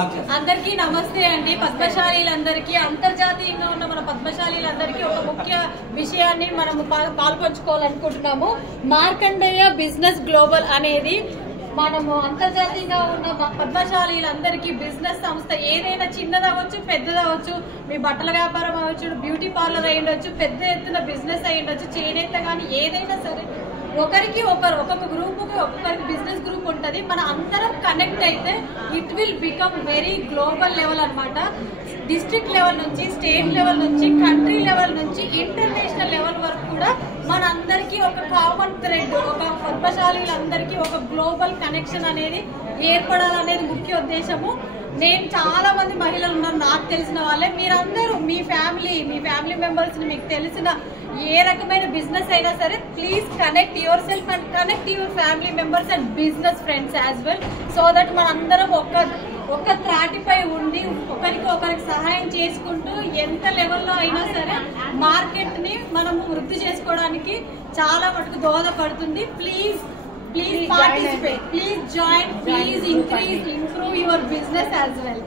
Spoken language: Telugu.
అందరికీ నమస్తే అండి. పద్మశాలీలందరికీ, అంతర్జాతీయంగా ఉన్న మన పద్మశాలీలందరికీ ఒక ముఖ్య విషయాన్ని మనం పాల్పంచుకోవాలనుకుంటున్నాము. మార్కండేయ బిజినెస్ గ్లోబల్ అనేది మనము అంతర్జాతీయంగా ఉన్న పద్మశాలీలందరికీ బిజినెస్ సంస్థ ఏదైనా చిన్నదవచ్చు పెద్దదవచ్చు, మీ బట్టల వ్యాపారం అవ్వచ్చు, బ్యూటీ పార్లర్ అయి ఉండొచ్చు, పెద్ద ఎత్తున బిజినెస్ అయి ఉండొచ్చు, చేనేత కానీ ఏదైనా సరే ఒకరికి ఒక్కొక్క గ్రూప్ ఒక్కొక్కరికి బిజినెస్ గ్రూప్ ఉంటది. మన అందరం కనెక్ట్ అయితే it will become very global level అన్నమాట. డిస్ట్రిక్ట్ లెవెల్ నుంచి, స్టేట్ లెవెల్ నుంచి, కంట్రీ లెవెల్ నుంచి, ఇంటర్నేషనల్ లెవెల్ వరకు కూడా మన అందరికీ ఒక కామన్ థ్రెడ్, ఒక పద్మశాలీలందరికీ ఒక గ్లోబల్ కనెక్షన్ అనేది ఏర్పడాలనేది ముఖ్య ఉద్దేశము. నేను చాలా మంది మహిళలు ఉన్నారు, నాకు తెలిసిన వాళ్ళే. మీరందరూ మీ ఫ్యామిలీ మెంబర్స్ ని, మీకు తెలిసిన ఏ రకమైన బిజినెస్ అయినా సరే please connect your self and connect your family members and business friends as well, so that మనందరం ఒక్క త్రాటిపై ఉండి ఒకరికి సహాయం చేసుకుంటూ ఎంత లెవెల్లో అయినా సరే మార్కెట్ ని మనం వృద్ధి చేసుకోవడానికి చాలా మటుకు దోహదపడుతుంది. Please participate, please join, please improve your business as well.